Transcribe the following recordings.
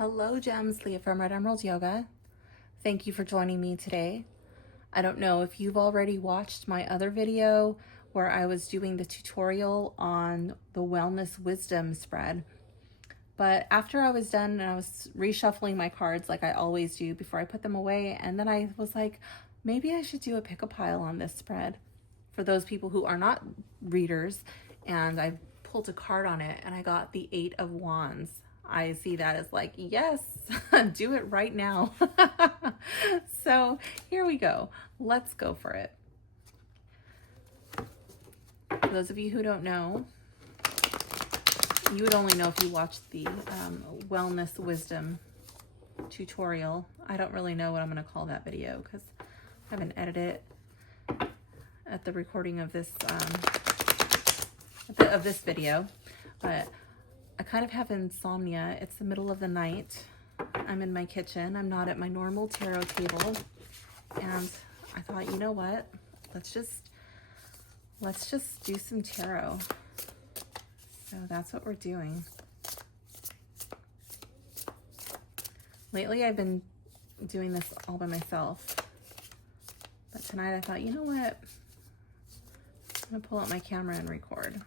Hello, Gems. Leah from Red Emerald Yoga. Thank you for joining me today. I don't know if you've already watched my other video where I was doing the tutorial on the Wellness Wisdom spread. But after I was done and I was reshuffling my cards like I always do before I put them away, and then I was like, maybe I should do a pick a pile on this spread for those people who are not readers. And I pulled a card on it and I got the 8 of Wands. I see that as like, yes, do it right now. So here we go. Let's go for it. For those of you who don't know, you would only know if you watched the Wellness Wisdom tutorial. I don't really know what I'm going to call that video because I haven't edited it at the recording of this video, but I kind of have insomnia. It's the middle of the night. I'm in my kitchen. I'm not at my normal tarot table. And I thought, you know what? Let's just do some tarot. So that's what we're doing. Lately, I've been doing this all by myself. But tonight I thought, you know what? I'm gonna pull out my camera and record.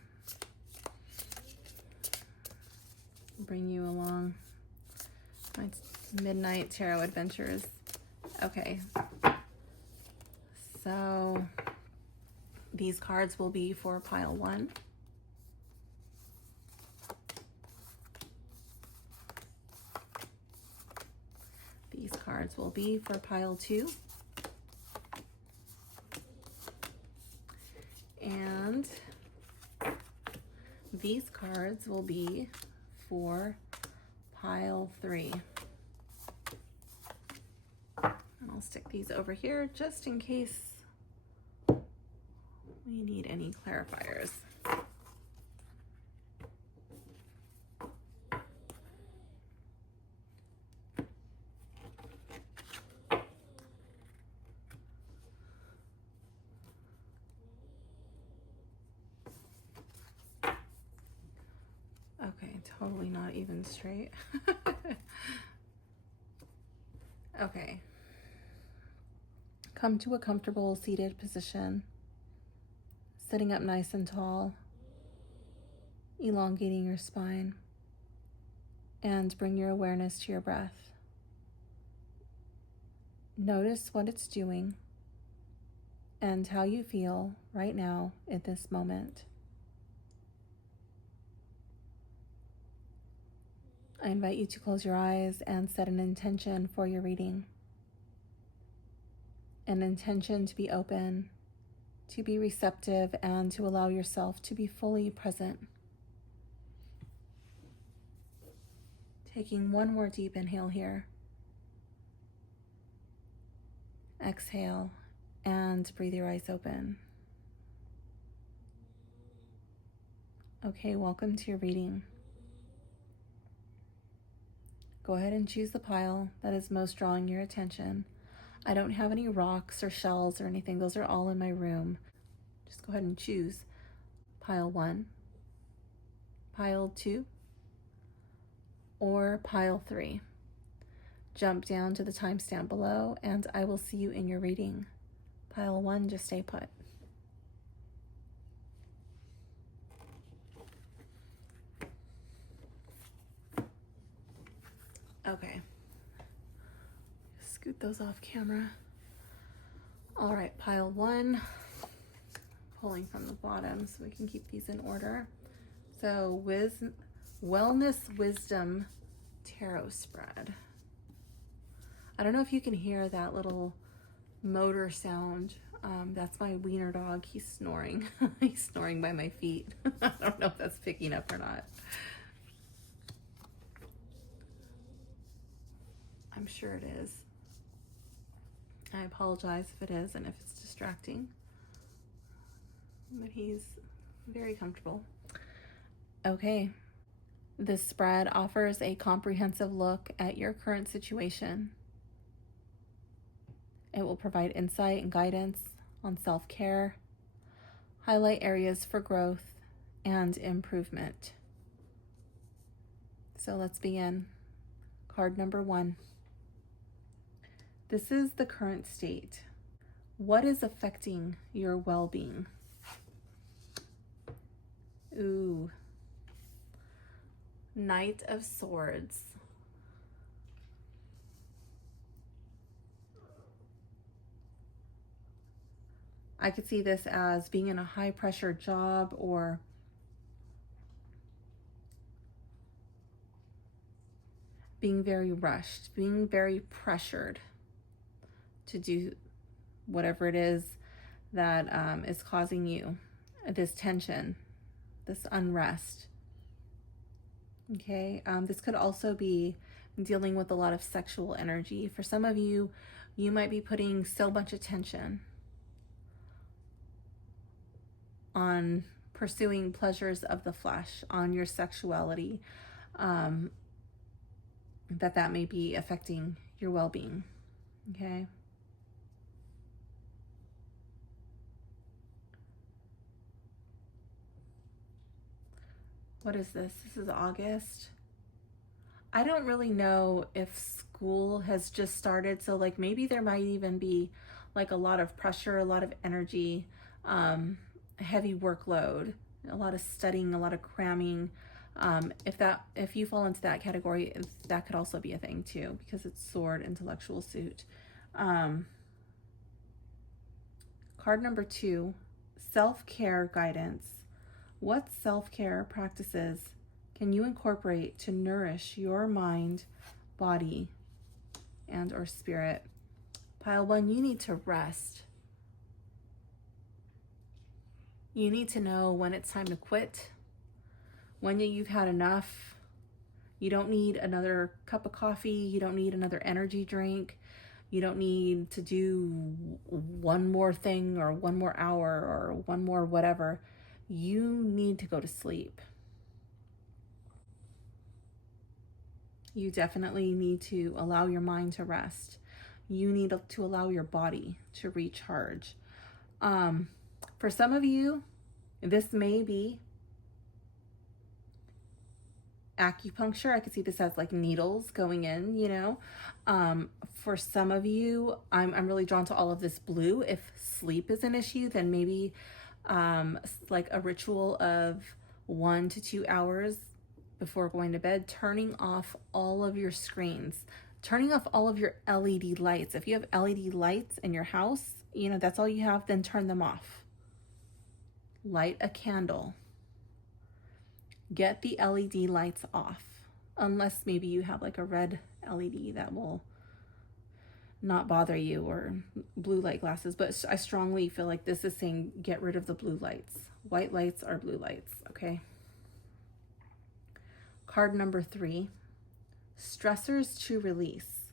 Bring you along my midnight tarot adventures. Okay, so these cards will be for pile 1. These cards will be for pile 2. And these cards will be for pile 3. And I'll stick these over here just in case we need any clarifiers. Okay, totally not even straight. Okay. Come to a comfortable seated position, sitting up nice and tall, elongating your spine, and bring your awareness to your breath. Notice what it's doing and how you feel right now at this moment. I invite you to close your eyes and set an intention for your reading. An intention to be open, to be receptive, and to allow yourself to be fully present. Taking one more deep inhale here. Exhale and breathe your eyes open. Okay, welcome to your reading. Go ahead and choose the pile that is most drawing your attention. I don't have any rocks or shells or anything. Those are all in my room. Just go ahead and choose pile 1, pile 2, or pile 3. Jump down to the timestamp below and I will see you in your reading. Pile 1, just stay put. Okay. Scoot those off camera. All right, pile 1, pulling from the bottom so we can keep these in order. So Wellness Wisdom Tarot Spread. I don't know if you can hear that little motor sound. That's my wiener dog. He's snoring. He's snoring by my feet. I don't know if that's picking up or not. I'm sure it is. I apologize if it is and if it's distracting. But he's very comfortable. Okay. This spread offers a comprehensive look at your current situation. It will provide insight and guidance on self-care, highlight areas for growth and improvement. So let's begin. Card number 1. This is the current state. What is affecting your well-being? Ooh. Knight of Swords. I could see this as being in a high pressure job, or being very rushed, being very pressured to do whatever it is that is causing you this tension, this unrest. Okay, this could also be dealing with a lot of sexual energy. For some of you, you might be putting so much attention on pursuing pleasures of the flesh, on your sexuality, that may be affecting your well-being. Okay. What is this? This is August. I don't really know if school has just started, so like maybe there might even be like a lot of pressure, a lot of energy, heavy workload, a lot of studying, a lot of cramming. If you fall into that category, that could also be a thing too, because it's sword, intellectual suit. Card number 2, self-care guidance. What self-care practices can you incorporate to nourish your mind, body, and or spirit? Pile 1, you need to rest. You need to know when it's time to quit, when you've had enough. You don't need another cup of coffee. You don't need another energy drink. You don't need to do one more thing or one more hour or one more whatever. You need to go to sleep. You definitely need to allow your mind to rest. You need to allow your body to recharge. For some of you, this may be acupuncture. I could see this as like needles going in, you know. For some of you, I'm really drawn to all of this blue. If sleep is an issue, then maybe like a ritual of 1 to 2 hours before going to bed, turning off all of your screens, turning off all of your LED lights. If you have LED lights in your house, you know, that's all you have, then turn them off. Light a candle. Get the LED lights off, unless maybe you have like a red LED that will not bother you, or blue light glasses. But I strongly feel like this is saying get rid of the blue lights. White lights are blue lights, okay? Card number 3, stressors to release.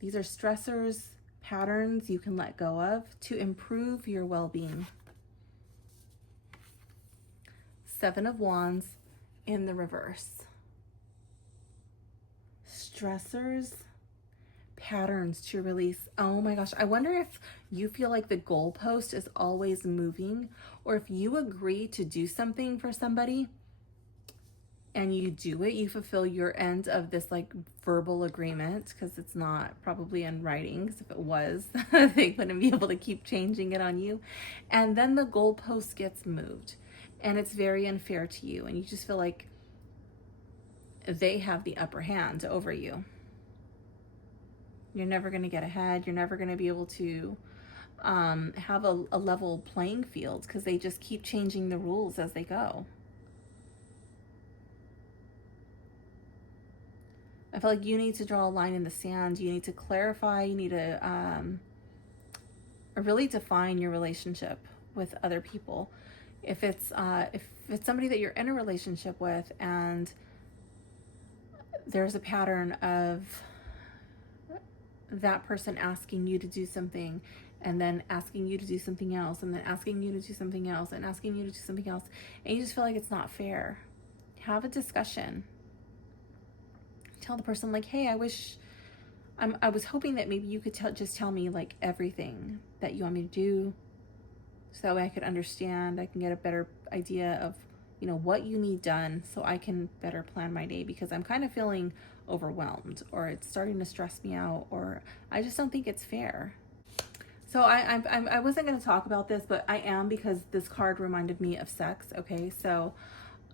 These are stressors, patterns you can let go of to improve your well-being. 7 of Wands in the reverse. Stressors, patterns to release. Oh my gosh, I wonder if you feel like the goalpost is always moving, or if you agree to do something for somebody and you do it, you fulfill your end of this like verbal agreement, because it's not probably in writing, because if it was, they wouldn't be able to keep changing it on you. And then the goalpost gets moved and it's very unfair to you, and you just feel like they have the upper hand over you. You're never going to get ahead. You're never going to be able to have a level playing field, because they just keep changing the rules as they go. I feel like you need to draw a line in the sand. You need to clarify. You need to really define your relationship with other people. If it's somebody that you're in a relationship with and there's a pattern of that person asking you to do something, and then asking you to do something else, and then asking you to do something else, and asking you to do something else, and you just feel like it's not fair, have a discussion. Tell the person like, hey, I was hoping that maybe you could just tell me like everything that you want me to do, so that way I could understand. I can get a better idea of, what you need done so I can better plan my day, because I'm kind of feeling overwhelmed, or it's starting to stress me out, or I just don't think it's fair. So I wasn't going to talk about this, but I am, because this card reminded me of sex. Okay, so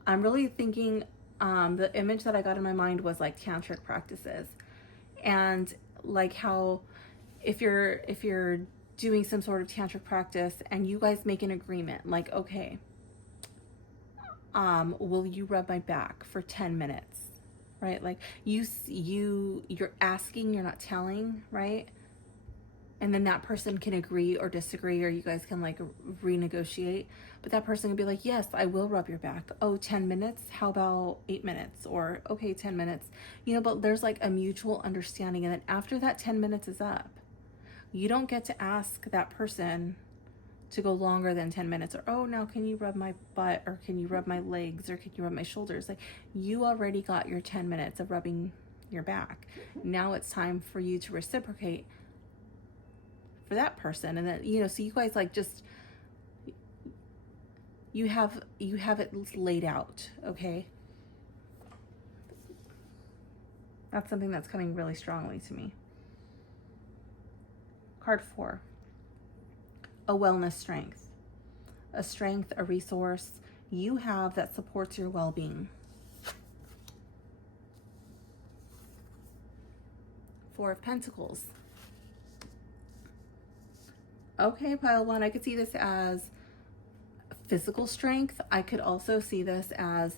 I'm really thinking, the image that I got in my mind was like tantric practices, and like how if you're doing some sort of tantric practice and you guys make an agreement, like, okay, will you rub my back for 10 minutes, right? Like you're asking, you're not telling, right? And then that person can agree or disagree, or you guys can like renegotiate. But that person can be like, yes, I will rub your back. Oh, 10 minutes? How about 8 minutes? Or, okay, 10 minutes. But there's like a mutual understanding. And then after that 10 minutes is up, you don't get to ask that person to go longer than 10 minutes, or, oh, now can you rub my butt, or can you rub my legs, or can you rub my shoulders? Like, you already got your 10 minutes of rubbing your back. Now it's time for you to reciprocate for that person. And then, so you guys like just, you have it laid out. Okay, that's something that's coming really strongly to me. Card 4, a wellness strength, a strength, a resource you have that supports your well-being. 4 of Pentacles. Okay, pile 1, I could see this as physical strength. I could also see this as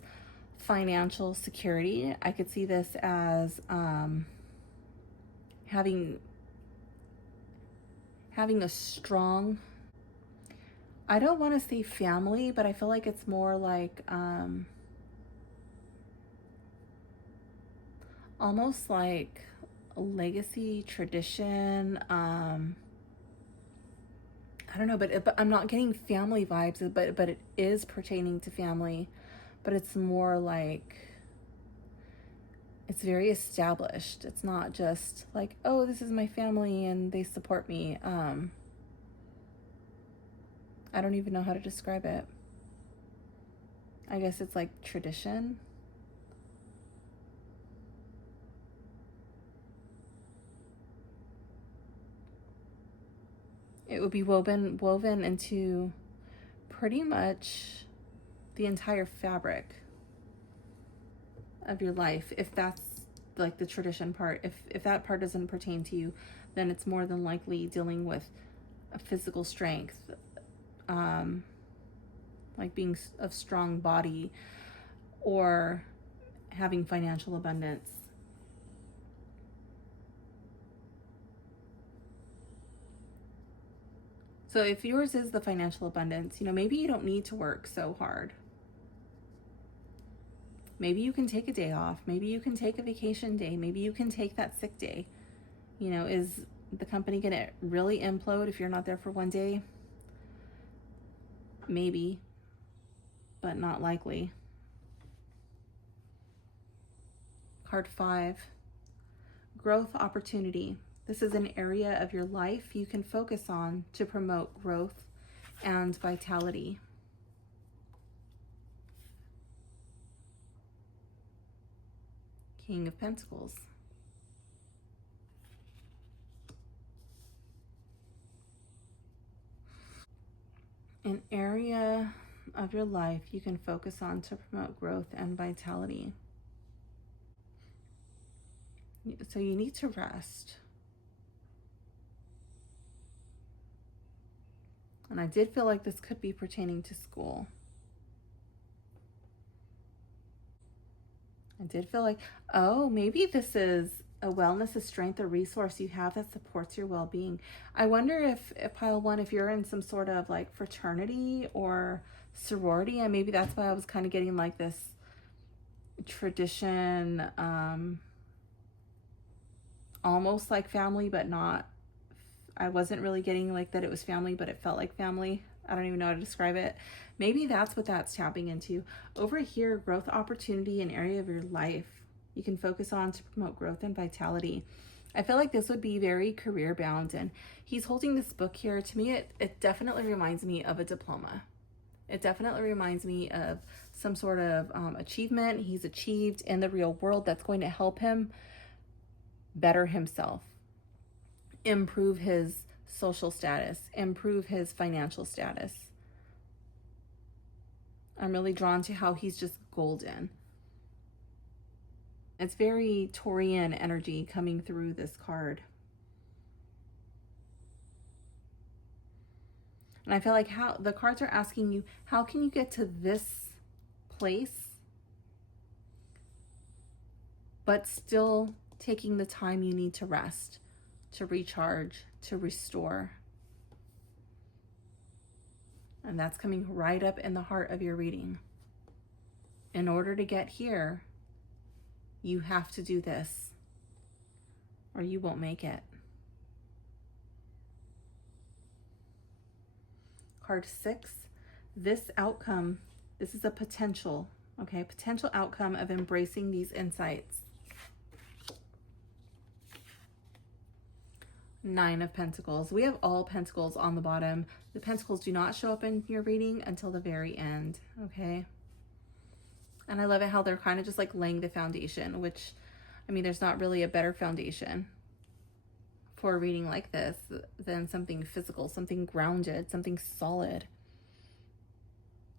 financial security. I could see this as having a strong, I don't want to say family, but I feel like it's more like almost like a legacy, tradition. I don't know, but I'm not getting family vibes, but it is pertaining to family, but it's more like, it's very established. It's not just like, oh, this is my family and they support me. I don't even know how to describe it. I guess it's like tradition. It would be woven into pretty much the entire fabric of your life. If that's like the tradition part, if that part doesn't pertain to you, then it's more than likely dealing with a physical strength, like being of strong body, or having financial abundance. So if yours is the financial abundance, maybe you don't need to work so hard. Maybe you can take a day off. Maybe you can take a vacation day. Maybe you can take that sick day. Is the company going to really implode if you're not there for one day? Maybe, but not likely. Card 5, growth opportunity. This is an area of your life you can focus on to promote growth and vitality. King of Pentacles. An area of your life you can focus on to promote growth and vitality. So you need to rest. And I did feel like this could be pertaining to school. I did feel like, oh, maybe this is a wellness, a strength, a resource you have that supports your well-being. I wonder if pile 1, if you're in some sort of like fraternity or sorority, and maybe that's why I was kind of getting like this tradition, almost like family, but not. I wasn't really getting like that it was family, but it felt like family. I don't even know how to describe it. Maybe that's what that's tapping into. Over here, growth opportunity, an area of your life you can focus on to promote growth and vitality. I feel like this would be very career bound, and he's holding this book here. To me, it definitely reminds me of a diploma. It definitely reminds me of some sort of achievement he's achieved in the real world that's going to help him better himself, improve his social status, improve his financial status. I'm really drawn to how he's just golden. It's very Taurian energy coming through this card. And I feel like how the cards are asking you, how can you get to this place, but still taking the time you need to rest, to recharge, to restore? And that's coming right up in the heart of your reading. In order to get here, you have to do this, or you won't make it. Card 6, this outcome, this is a potential, okay? Potential outcome of embracing these insights. 9 of Pentacles. We have all Pentacles on the bottom. The Pentacles do not show up in your reading until the very end, okay? And I love it how they're kind of just like laying the foundation, which, I mean, there's not really a better foundation for a reading like this than something physical, something grounded, something solid.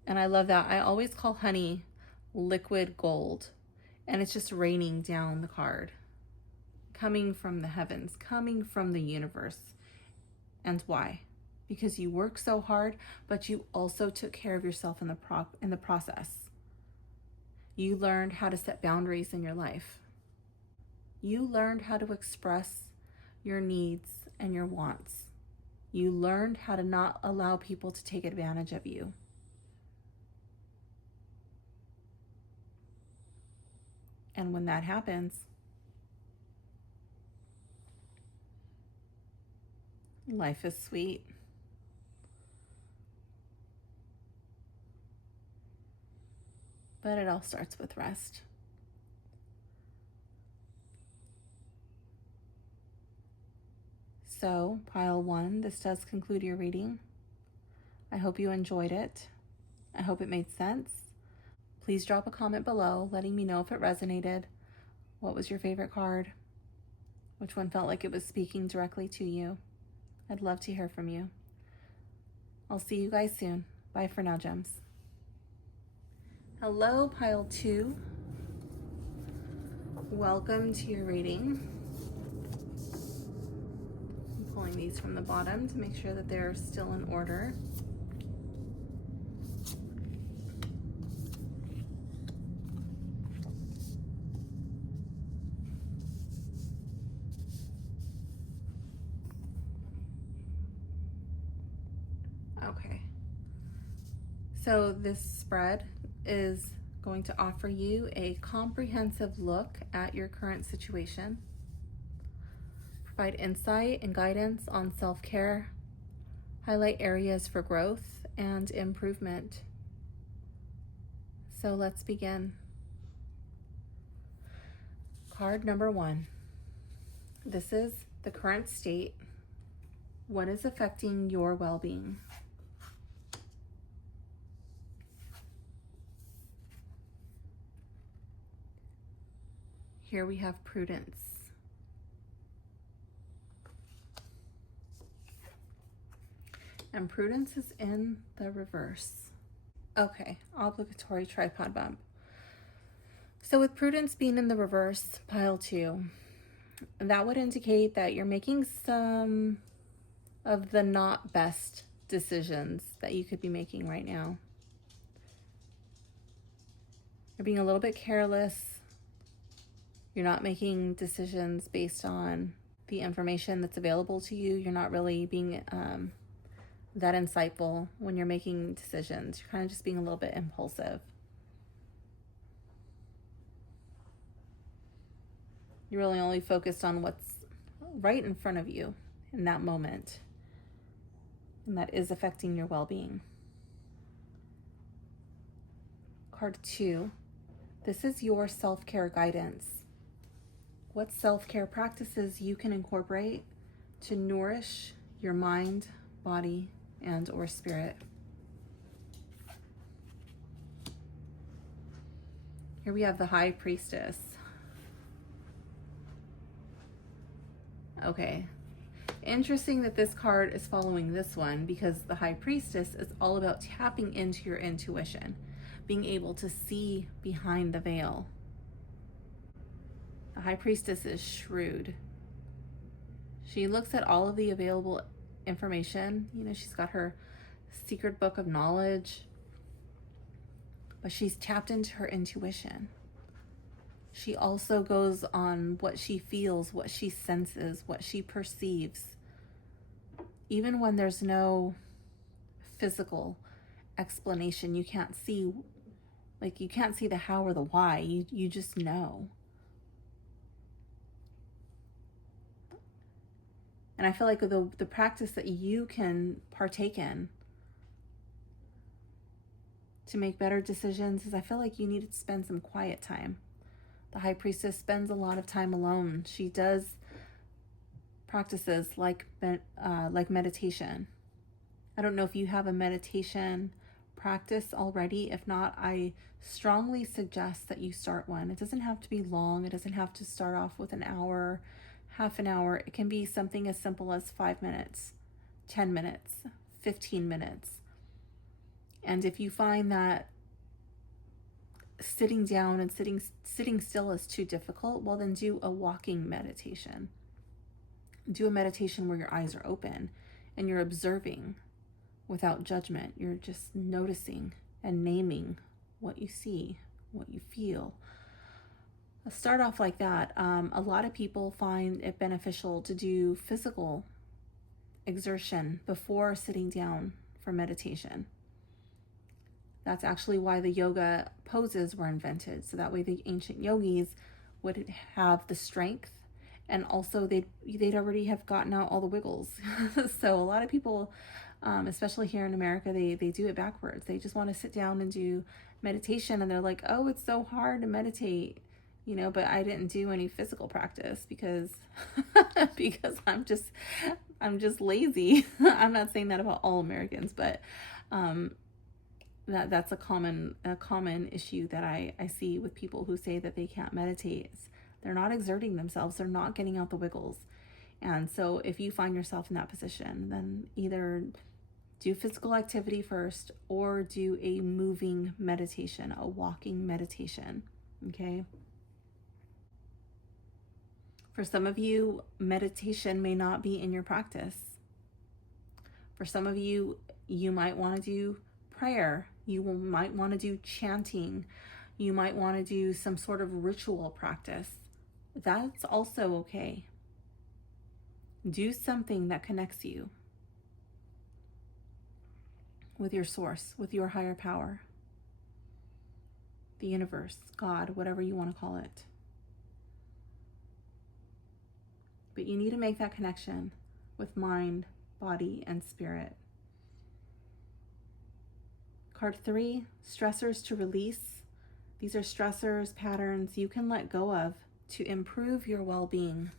And I love that. I always call honey liquid gold, and it's just raining down the card, coming from the heavens, coming from the universe. And why? Because you work so hard, but you also took care of yourself in the process. You learned how to set boundaries in your life. You learned how to express your needs and your wants. You learned how to not allow people to take advantage of you. And when that happens, life is sweet. But it all starts with rest. So, pile 1, this does conclude your reading. I hope you enjoyed it. I hope it made sense. Please drop a comment below letting me know if it resonated. What was your favorite card? Which one felt like it was speaking directly to you? I'd love to hear from you. I'll see you guys soon. Bye for now, gems. Hello, pile 2. Welcome to your reading. I'm pulling these from the bottom to make sure that they're still in order. Okay. So this spread is going to offer you a comprehensive look at your current situation, provide insight and guidance on self-care, highlight areas for growth and improvement. So let's begin. Card number 1. This is the current state. What is affecting your well-being? Here we have prudence. And prudence is in the reverse. Okay, obligatory tripod bump. So with prudence being in the reverse, pile 2, that would indicate that you're making some of the not best decisions that you could be making right now. You're being a little bit careless. You're not making decisions based on the information that's available to you. You're not really being that insightful when you're making decisions. You're kind of just being a little bit impulsive. You're really only focused on what's right in front of you in that moment. And that is affecting your well-being. Card 2. This is your self-care guidance. What self-care practices you can incorporate to nourish your mind, body, and or spirit. Here we have the High Priestess. Okay. Interesting that this card is following this one, because the High Priestess is all about tapping into your intuition, being able to see behind the veil. The High Priestess is shrewd. She looks at all of the available information. You know, she's got her secret book of knowledge, but she's tapped into her intuition. She also goes on what she feels, what she senses, what she perceives. Even when there's no physical explanation, you can't see, like, you can't see the how or the why. You just know. And I feel like the practice that you can partake in to make better decisions is, I feel like you need to spend some quiet time. The High Priestess spends a lot of time alone. She does practices like meditation. I don't know if you have a meditation practice already. If not, I strongly suggest that you start one. It doesn't have to be long. It doesn't have to start off with an hour, half an hour. It can be something as simple as 5 minutes, 10 minutes, 15 minutes. And if you find that sitting down and sitting still is too difficult, well, then do a walking meditation. Do a meditation where your eyes are open and you're observing without judgment. You're just noticing and naming what you see, what you feel. Let's start off like that. A lot of people find it beneficial to do physical exertion before sitting down for meditation. That's actually why the yoga poses were invented. So that way the ancient yogis would have the strength, and also they'd already have gotten out all the wiggles. So a lot of people, especially here in America, they do it backwards. They just want to sit down and do meditation, and they're like, oh, it's so hard to meditate, you know, but I didn't do any physical practice because because I'm just lazy. I'm not saying that about all Americans, but that's a common issue that I see with people who say that they can't meditate. They're not exerting themselves. They're not getting out the wiggles. And so if you find yourself in that position, then either do physical activity first or do a moving meditation, a walking meditation. Okay. For some of you, meditation may not be in your practice. For some of you, you might want to do prayer. You might want to do chanting. You might want to do some sort of ritual practice. That's also okay. Do something that connects you with your source, with your higher power, the universe, God, whatever you want to call it. But you need to make that connection with mind, body, and spirit. Card 3, stressors to release. These are stressors, patterns you can let go of to improve your well-being.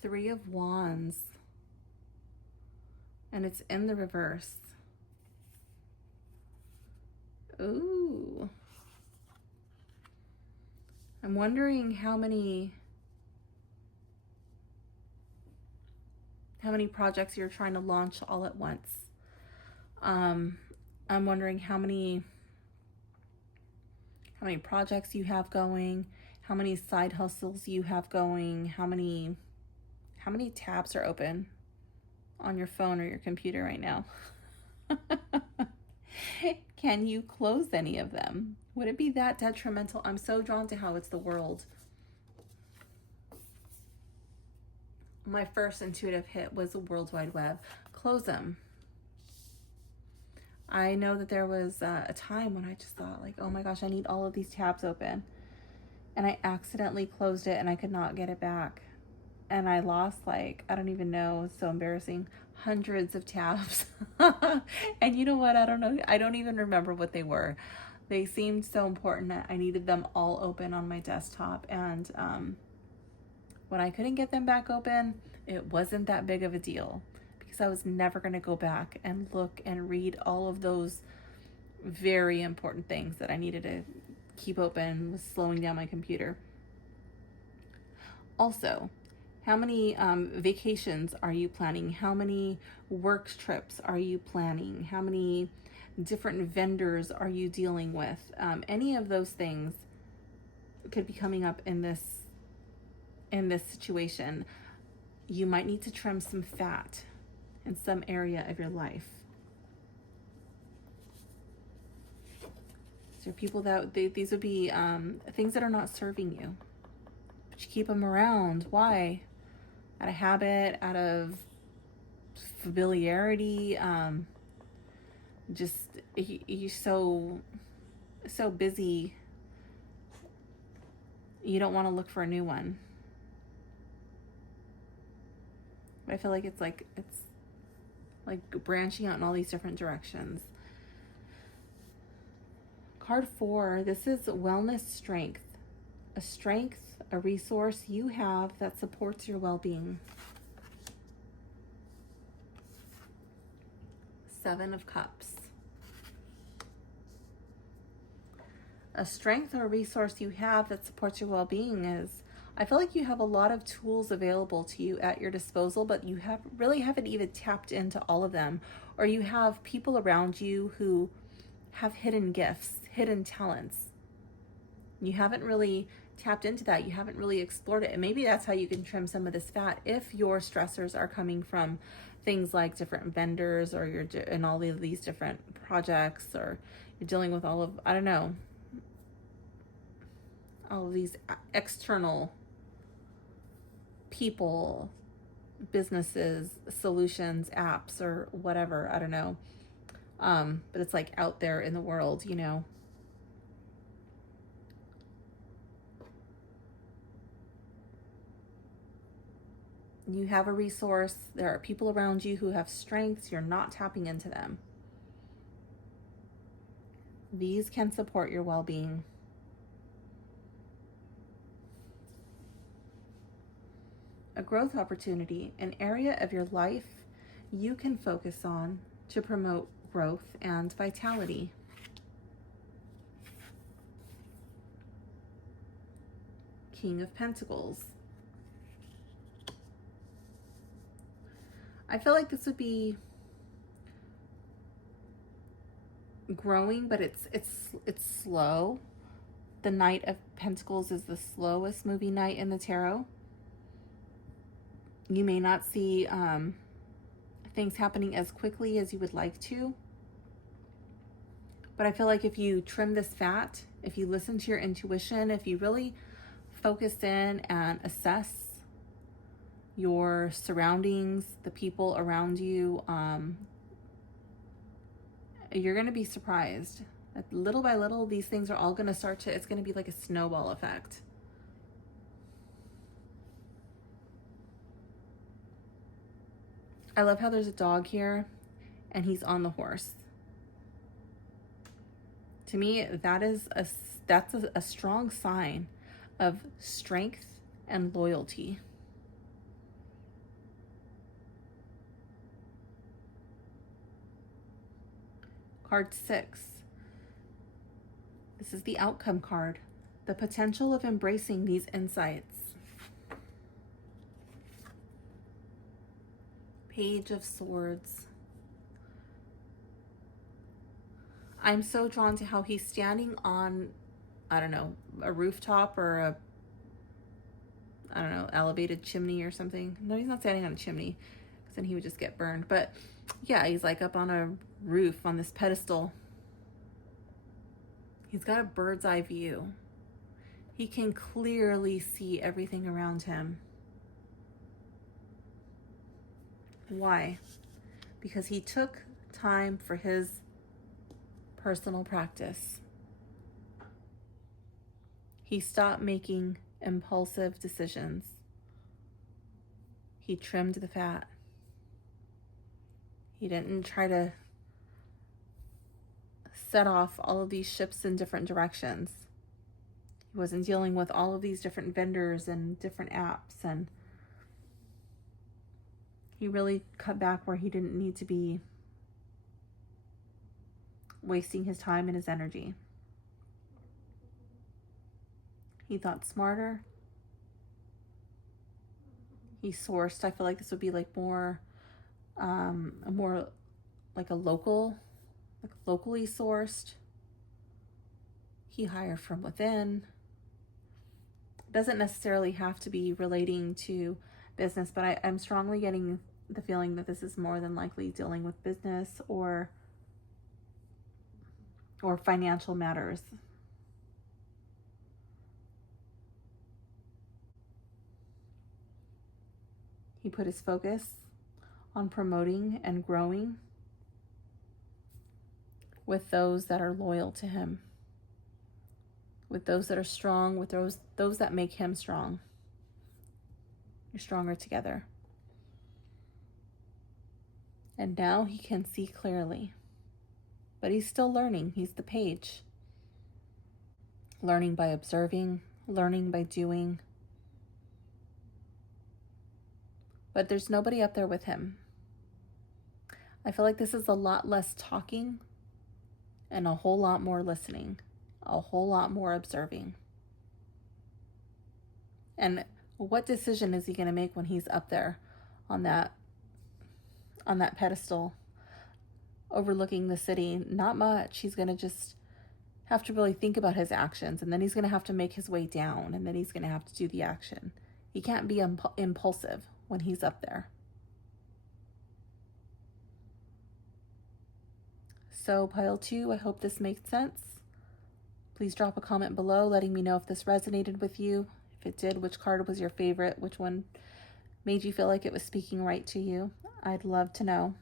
Three of Wands, and it's in the reverse. Ooh. I'm wondering how many projects you're trying to launch all at once. I'm wondering how many projects you have going, how many side hustles you have going, how many tabs are open on your phone or your computer right now. Can you close any of them? Would it be that detrimental? I'm so drawn to how it's the world. My first intuitive hit was the World Wide Web. Close them. I know that there was a time when I just thought like, oh my gosh, I need all of these tabs open. And I accidentally closed it and I could not get it back. And I lost like, I don't even know, it's so embarrassing, hundreds of tabs. And you know what? I don't know. I don't even remember what they were. They seemed so important that I needed them all open on my desktop. And when I couldn't get them back open, it wasn't that big of a deal because because I was never going to go back and look and read all of those very important things that I needed to keep open, was slowing down my computer. Also, how many vacations are you planning? How many work trips are you planning? How many different vendors are you dealing with? Any of those things could be coming up in this situation. You might need to trim some fat in some area of your life. So people that these would be things that are not serving you, but you keep them around. Why? Out of habit, out of familiarity. Just you're so busy. You don't want to look for a new one. I feel like it's like branching out in all these different directions. Card 4, this is wellness strength. A strength, a resource you have that supports your well-being. 7 of Cups. A strength or a resource you have that supports your well-being is, I feel like you have a lot of tools available to you at your disposal, but you haven't even tapped into all of them. Or you have people around you who have hidden gifts, hidden talents. You haven't really tapped into that. You haven't really explored it. And maybe that's how you can trim some of this fat if your stressors are coming from things like different vendors, or you're in all of these different projects, or you're dealing with all of, I don't know, all of these external people, businesses, solutions, apps, or whatever, I don't know. But it's like out there in the world, you know. You have a resource. There are people around you who have strengths. You're not tapping into them. These can support your well-being. A growth opportunity, an area of your life you can focus on to promote growth and vitality. King of Pentacles. I feel like this would be growing, but it's slow. The Knight of Pentacles is the slowest moving knight in the tarot. You may not see things happening as quickly as you would like to. But I feel like if you trim this fat, if you listen to your intuition, if you really focus in and assess your surroundings, the people around you, you're going to be surprised. That little by little, these things are all going to start to, it's going to be like a snowball effect. I love how there's a dog here and he's on the horse. To me, that's a strong sign of strength and loyalty. Card 6. This is the outcome card. The potential of embracing these insights. Page of Swords. I'm so drawn to how he's standing on, I don't know, a rooftop or a, I don't know, elevated chimney or something. No, he's not standing on a chimney, because then he would just get burned. But yeah, he's like up on a roof on this pedestal. He's got a bird's eye view. He can clearly see everything around him. Why? Because he took time for his personal practice. He stopped making impulsive decisions. He trimmed the fat. He didn't try to set off all of these ships in different directions. He wasn't dealing with all of these different vendors and different apps, and He really cut back where he didn't need to be wasting his time and his energy. He thought smarter. He sourced. I feel like this would be like more like a locally sourced. He hired from within. Doesn't necessarily have to be relating to business, but I'm strongly getting the feeling that this is more than likely dealing with business or financial matters. He put his focus on promoting and growing with those that are loyal to him, with those that are strong, with those that make him strong. You're stronger together. And now he can see clearly. But he's still learning. He's the page. Learning by observing, learning by doing. But there's nobody up there with him. I feel like this is a lot less talking and a whole lot more listening, a whole lot more observing. And what decision is he going to make when he's up there on that pedestal overlooking the city? Not much. He's going to just have to really think about his actions, and then he's going to have to make his way down, and then he's going to have to do the action. He can't be impulsive when he's up there. So pile 2, I hope this makes sense. Please drop a comment below letting me know if this resonated with you. If it did, which card was your favorite? Which one made you feel like it was speaking right to you? I'd love to know.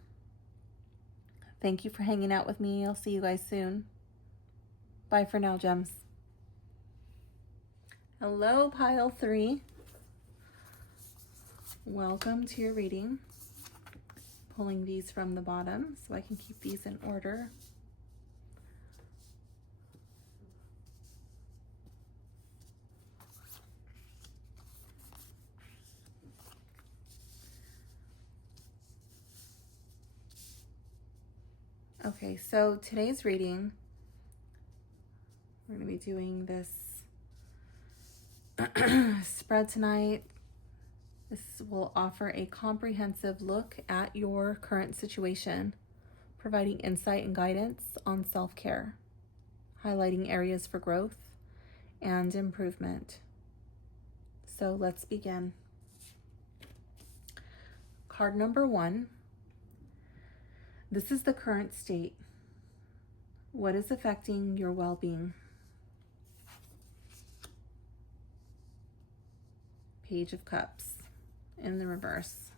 Thank you for hanging out with me. I'll see you guys soon. Bye for now, gems. Hello, pile 3. Welcome to your reading. Pulling these from the bottom so I can keep these in order. Okay, so today's reading, we're going to be doing this spread tonight. This will offer a comprehensive look at your current situation, providing insight and guidance on self-care, highlighting areas for growth and improvement. So let's begin. Card number 1. This is the current state. What is affecting your well-being? Page of Cups in the reverse.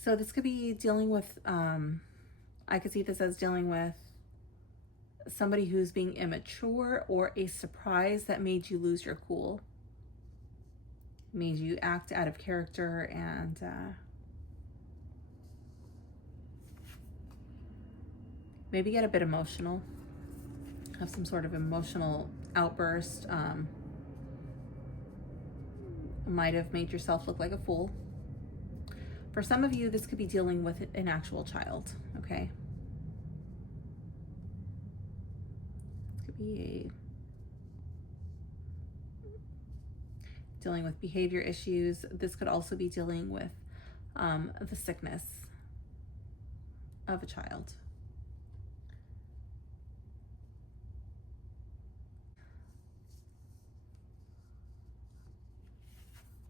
So this could be dealing with, I could see this as dealing with somebody who's being immature, or a surprise that made you lose your cool, made you act out of character, and maybe get a bit emotional, have some sort of emotional outburst. Might have made yourself look like a fool. For some of you, this could be dealing with an actual child, okay? Be dealing with behavior issues. This could also be dealing with the sickness of a child.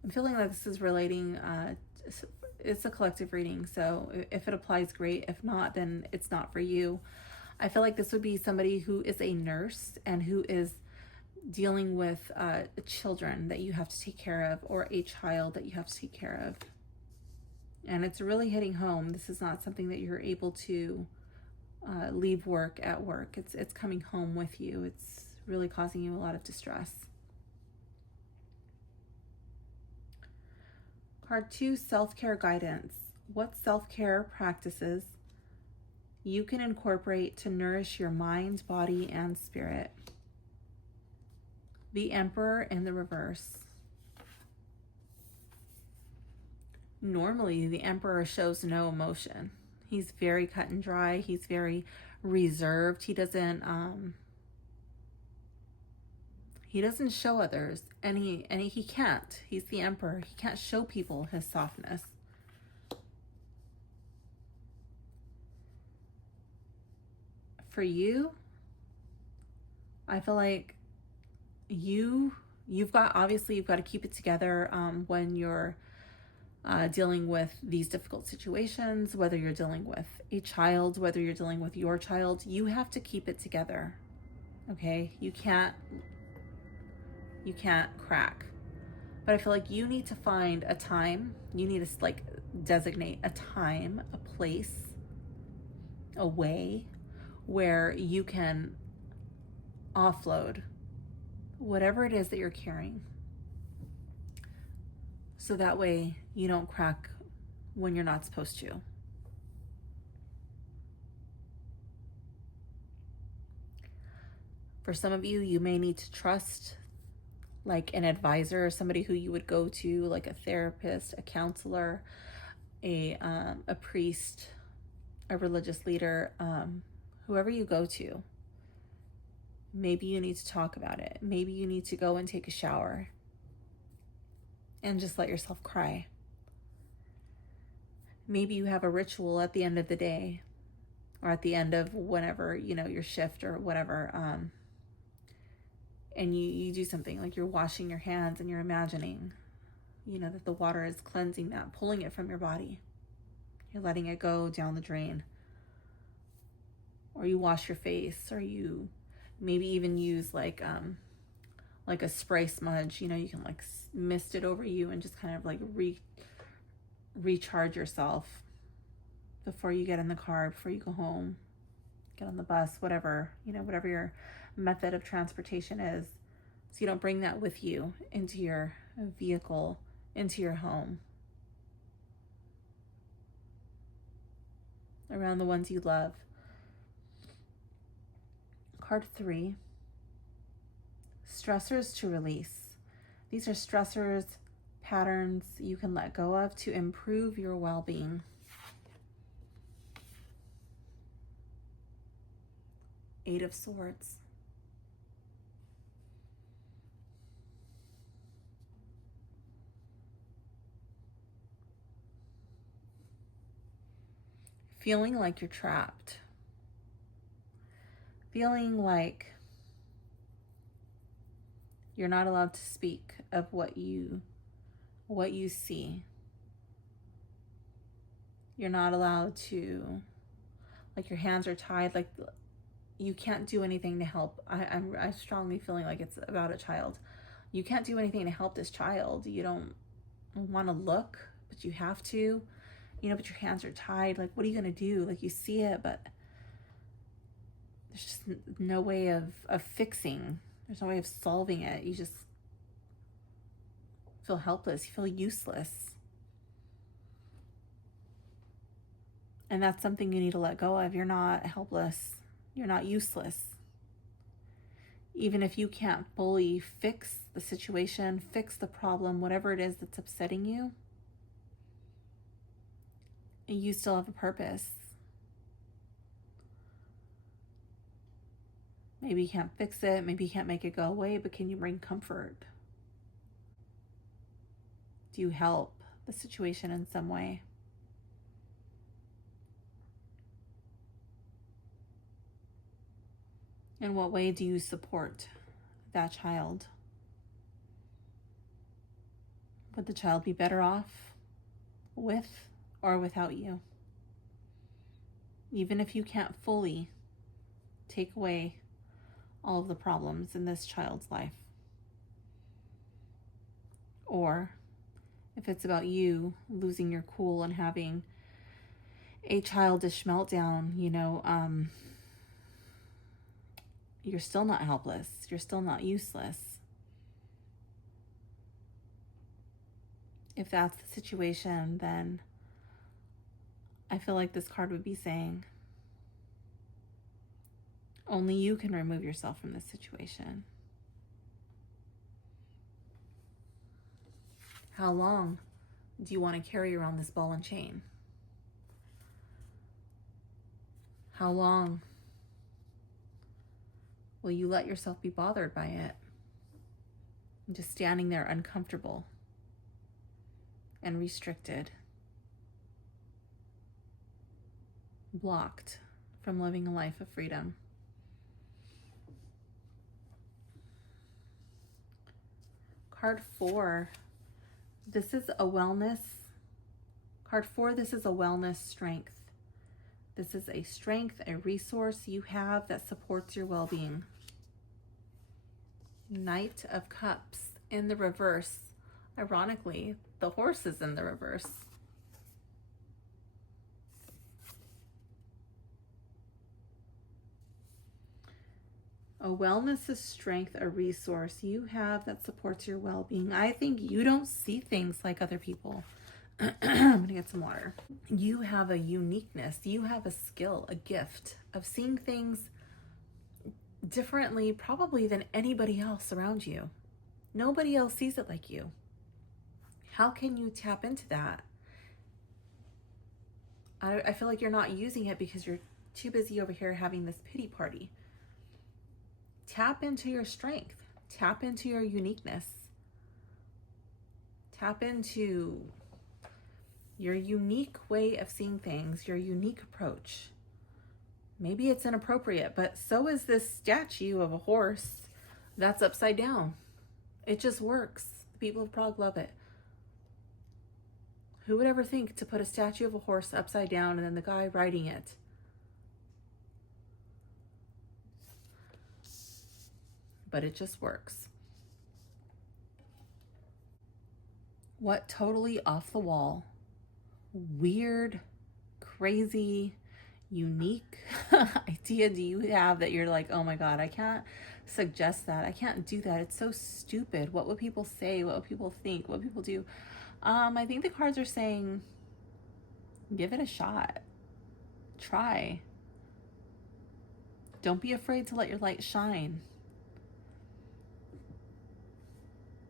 I'm feeling like this is relating, it's a collective reading, so if it applies, great. If not, then it's not for you. I feel like this would be somebody who is a nurse and who is dealing with children that you have to take care of, or a child that you have to take care of. And it's really hitting home. This is not something that you're able to leave work at work. It's coming home with you. It's really causing you a lot of distress. Card 2, self-care guidance. What self-care practices you can incorporate to nourish your mind, body, and spirit? The Emperor in the reverse. Normally, the Emperor shows no emotion. He's very cut and dry. He's very reserved. He doesn't show others, and he can't. He's the Emperor. He can't show people his softness. For you, I feel like you've got to keep it together when you're dealing with these difficult situations, whether you're dealing with a child, whether you're dealing with your child. You have to keep it together. Okay? You can't crack. But I feel like you need to find a time. You need to like designate a time, a place, a way where you can offload whatever it is that you're carrying. So that way you don't crack when you're not supposed to. For some of you, you may need to trust like an advisor, somebody who you would go to, like a therapist, a counselor, a priest, a religious leader, whoever you go to. Maybe you need to talk about it. Maybe you need to go and take a shower and just let yourself cry. Maybe you have a ritual at the end of the day or at the end of whenever, your shift or whatever. And you do something like you're washing your hands and you're imagining, that the water is cleansing that, pulling it from your body. You're letting it go down the drain. Or you wash your face, or you maybe even use like a spray smudge. You can like mist it over you and just kind of like recharge yourself before you get in the car, before you go home, get on the bus, whatever your method of transportation is. So you don't bring that with you into your vehicle, into your home, around the ones you love. Card 3, stressors to release. These are stressors, patterns you can let go of to improve your well-being. 8 of Swords. Feeling like you're trapped. Feeling like you're not allowed to speak of what you see. You're not allowed to, like your hands are tied, like you can't do anything to help. I'm strongly feeling like it's about a child. You can't do anything to help this child. You don't want to look, but you have to, but your hands are tied. Like, what are you going to do? Like, you see it, but there's just no way of fixing. There's no way of solving it. You just feel helpless. You feel useless. And that's something you need to let go of. You're not helpless. You're not useless. Even if you can't fully fix the situation, fix the problem, whatever it is that's upsetting you, you still have a purpose. Maybe you can't fix it, maybe you can't make it go away, but can you bring comfort? Do you help the situation in some way? In what way do you support that child? Would the child be better off with or without you? Even if you can't fully take away all of the problems in this child's life. Or if it's about you losing your cool and having a childish meltdown, you're still not helpless. You're still not useless. If that's the situation, then I feel like this card would be saying, only you can remove yourself from this situation. How long do you want to carry around this ball and chain? How long will you let yourself be bothered by it? Just standing there uncomfortable and restricted, blocked from living a life of freedom. Card 4, this is a wellness. Card 4, this is a wellness strength. This is a strength, a resource you have that supports your well-being. Knight of Cups in the reverse. Ironically, the horse is in the reverse. A wellness, a strength, a resource you have that supports your well-being. I think you don't see things like other people. I'm gonna get some water. You have a uniqueness. You have a skill, a gift of seeing things differently probably than anybody else around you. Nobody else sees it like you. How can you tap into that? I feel like you're not using it because you're too busy over here having this pity party. Tap into your strength. Tap into your uniqueness. Tap into your unique way of seeing things, your unique approach. Maybe it's inappropriate, but so is this statue of a horse that's upside down. It just works. The people of Prague love it. Who would ever think to put a statue of a horse upside down and then the guy riding it? But it just works. What totally off the wall, weird, crazy, unique idea do you have that you're like, oh my God, I can't suggest that. I can't do that. It's so stupid. What would people say? What would people think? What would people do? I think the cards are saying, give it a shot. Try. Don't be afraid to let your light shine.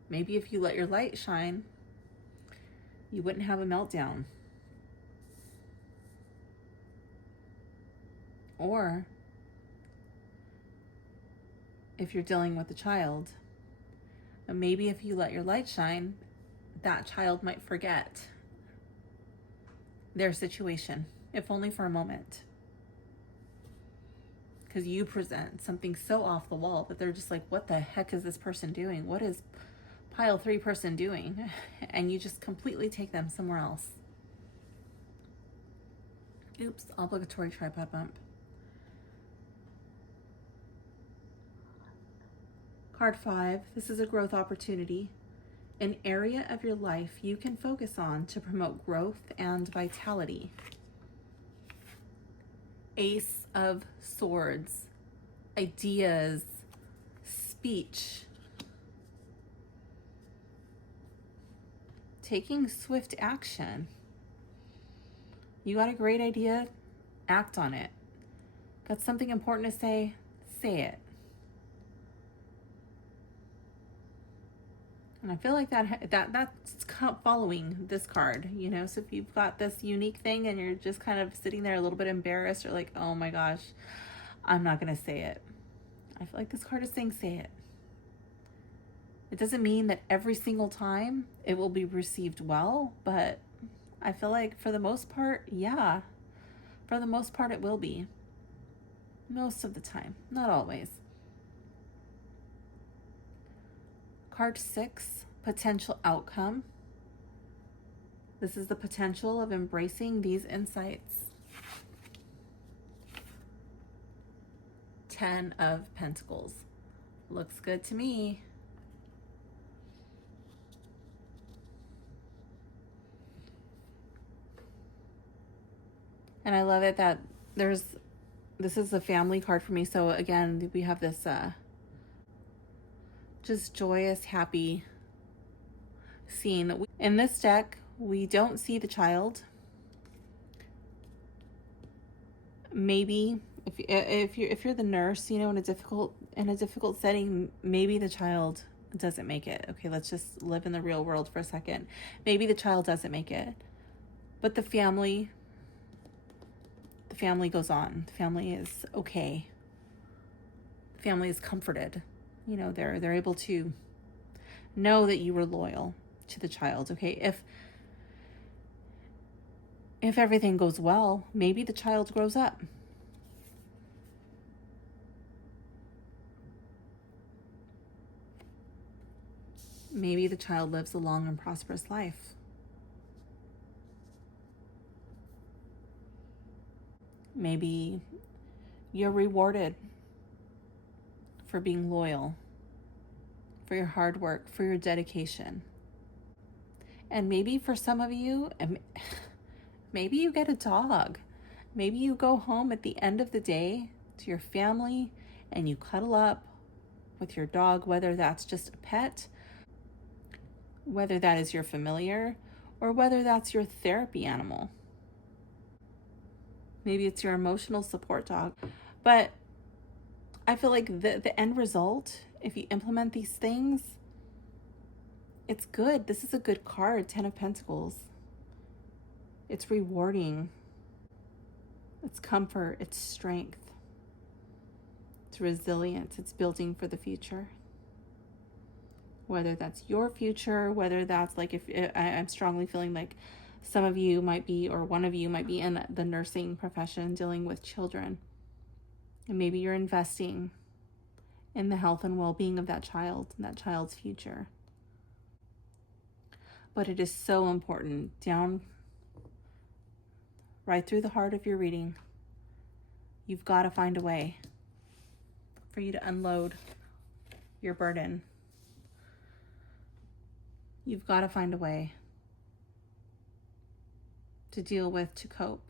Maybe if you let your light shine, you wouldn't have a meltdown. Or if you're dealing with a child, maybe if you let your light shine, that child might forget their situation, if only for a moment. Because you present something so off the wall that they're just like, what the heck is this person doing? What is pile 3 person doing? And you just completely take them somewhere else. Oops, obligatory tripod bump. Card 5, this is a growth opportunity. An area of your life you can focus on to promote growth and vitality. Ace of Swords, ideas, speech. Taking swift action. You got a great idea, act on it. Got something important to say it. And I feel like that's following this card, you know? So if you've got this unique thing and you're just kind of sitting there a little bit embarrassed or like, oh my gosh, I'm not going to say it. I feel like this card is saying say it. It doesn't mean that every single time it will be received well, but I feel like for the most part, yeah. For the most part, it will be. Most of the time, not always. Card 6, potential outcome. This is the potential of embracing these insights. 10 of Pentacles. Looks good to me. And I love it that this is a family card for me. So again, we have this just joyous, happy scene. In this deck, we don't see the child. Maybe if you're the nurse, you know, in a difficult setting, maybe the child doesn't make it. Okay, let's just live in the real world for a second. Maybe the child doesn't make it, but the family goes on. The family is okay. The family is comforted. You know, they're able to know that you were loyal to the child. Okay, if everything goes well, maybe the child grows up. Maybe the child lives a long and prosperous life. Maybe you're rewarded for being loyal, for your hard work, for your dedication. And maybe for some of you, maybe you get a dog. Maybe you go home at the end of the day to your family and you cuddle up with your dog, whether that's just a pet, whether that is your familiar, or whether that's your therapy animal. Maybe it's your emotional support dog. But I feel like the end result, if you implement these things, it's good. This is a good card, 10 of Pentacles. It's rewarding. It's comfort. It's strength. It's resilience. It's building for the future. Whether that's your future, whether that's like, if I'm strongly feeling like some of you might be, or one of you might be in the nursing profession dealing with children. And maybe you're investing in the health and well-being of that child and that child's future. But it is so important, down right through the heart of your reading, you've got to find a way for you to unload your burden. You've got to find a way to deal with, to cope.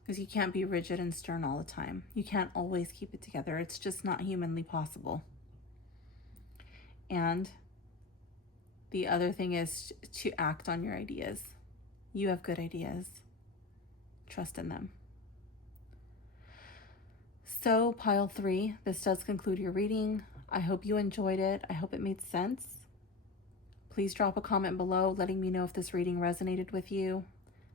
Because you can't be rigid and stern all the time. You can't always keep it together. It's just not humanly possible. And the other thing is to act on your ideas. You have good ideas. Trust in them. So, pile 3, this does conclude your reading. I hope you enjoyed it. I hope it made sense. Please drop a comment below letting me know if this reading resonated with you.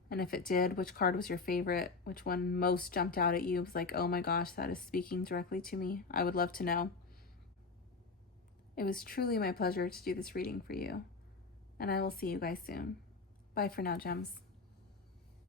And if it did, which card was your favorite? Which one most jumped out at you? It was like, oh my gosh, that is speaking directly to me. I would love to know. It was truly my pleasure to do this reading for you. And I will see you guys soon. Bye for now, gems.